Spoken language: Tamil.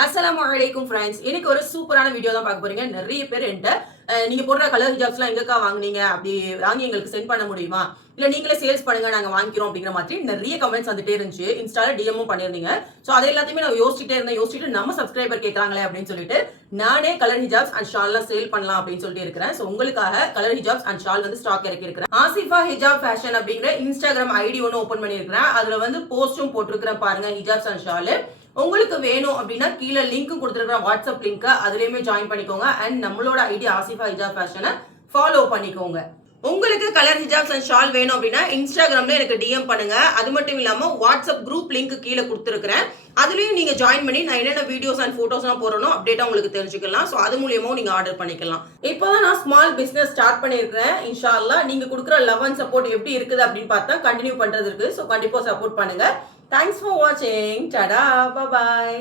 அஸ்ஸலாமு அலைக்கும் ஃப்ரெண்ட்ஸ். இன்னைக்கு ஒரு சூப்பரான வீடியோ தான் பார்க்க போறீங்க. நிறைய பேர் என்கிட்ட நீங்க போடுற கலர் ஹிஜாப்ஸ்லாம் எங்கக்கா வாங்குனீங்க? அப்படி வாங்கி எங்களுக்கு சென்ட் பண்ண முடியுமா? இல்ல நீங்களே சேல்ஸ் பண்ணுங்க நாங்க வாங்கிக்கிறோம் அப்படிங்கிற மாதிரி நிறைய கமெண்ட்ஸ் வந்துட்டே இருந்துச்சு. இன்ஸ்டால டிஎம்மும் பண்ணியிருந்தீங்க. ஸோ அதை எல்லாத்தையுமே நான் யோசிச்சுட்டு நம்ம சப்ஸ்கிரைபர் கேட்கறாங்களே அப்படின்னு சொல்லிட்டு நானே கலர் ஹிஜாப்ஸ் அண்ட் ஷால்லாம் சேல் பண்ணலாம் அப்படின்னு சொல்லிட்டு இருக்கிறேன். ஸோ உங்களுக்காக கலர் ஹிஜாப்ஸ் அண்ட் ஷால் வந்து ஸ்டாக் இறக்கி இருக்கிறேன். ஆசிஃபா ஹிஜாப் ஃபேஷன் அப்படிங்கிற இன்ஸ்டாகிராம் ஐடி ஒன்று ஓப்பன் பண்ணியிருக்கிறேன். அதுல வந்து போஸ்டும் போட்டிருக்கிறேன் பாருங்க, ஹிஜாப்ஸ் அண்ட் ஷால். உங்களுக்கு வேணும் அப்படின்னா கீழே லிங்க் கொடுத்துருக்கிற வாட்ஸ்அப் லிங்க் அதுலயுமே ஜாயின் பண்ணிக்கோங்க. அண்ட் நம்மளோட ஐடி ஆசிஃபா ஹிஜாப் ஃபேஷனை ஃபாலோ பண்ணிக்கோங்க. உங்களுக்கு கலர் ஹிஜாப்ஸ் அண்ட் ஷால் வேணும் அப்படின்னா இன்ஸ்டாகிராம்ல எனக்கு டிஎம் பண்ணுங்க. அது மட்டும் இல்லாம வாட்ஸ்அப் குரூப் லிங்க் கீழே கொடுத்துருக்கிறேன். அதுலயும் நீங்க ஜாயின் பண்ணி நான் என்னென்ன வீடியோஸ் அண்ட் போட்டோஸ்லாம் போறனோ அப்டேட்டா உங்களுக்கு தெரிஞ்சுக்கலாம். ஸோ அது மூலியமாவும் நீங்க ஆர்டர் பண்ணிக்கலாம். இப்போதான் நான் ஸ்மால் பிசினஸ் ஸ்டார்ட் பண்ணியிருக்கிறேன். இன்ஷா அல்லாஹ் நீங்க கொடுக்குற லவ் அண்ட் சப்போர்ட் எப்படி இருக்குது அப்படின்னு பார்த்தா கண்டினியூ பண்றது இருக்கு. ஸோ கண்டிப்பா சப்போர்ட் பண்ணுங்க. Thanks for watching. Tada. Bye bye.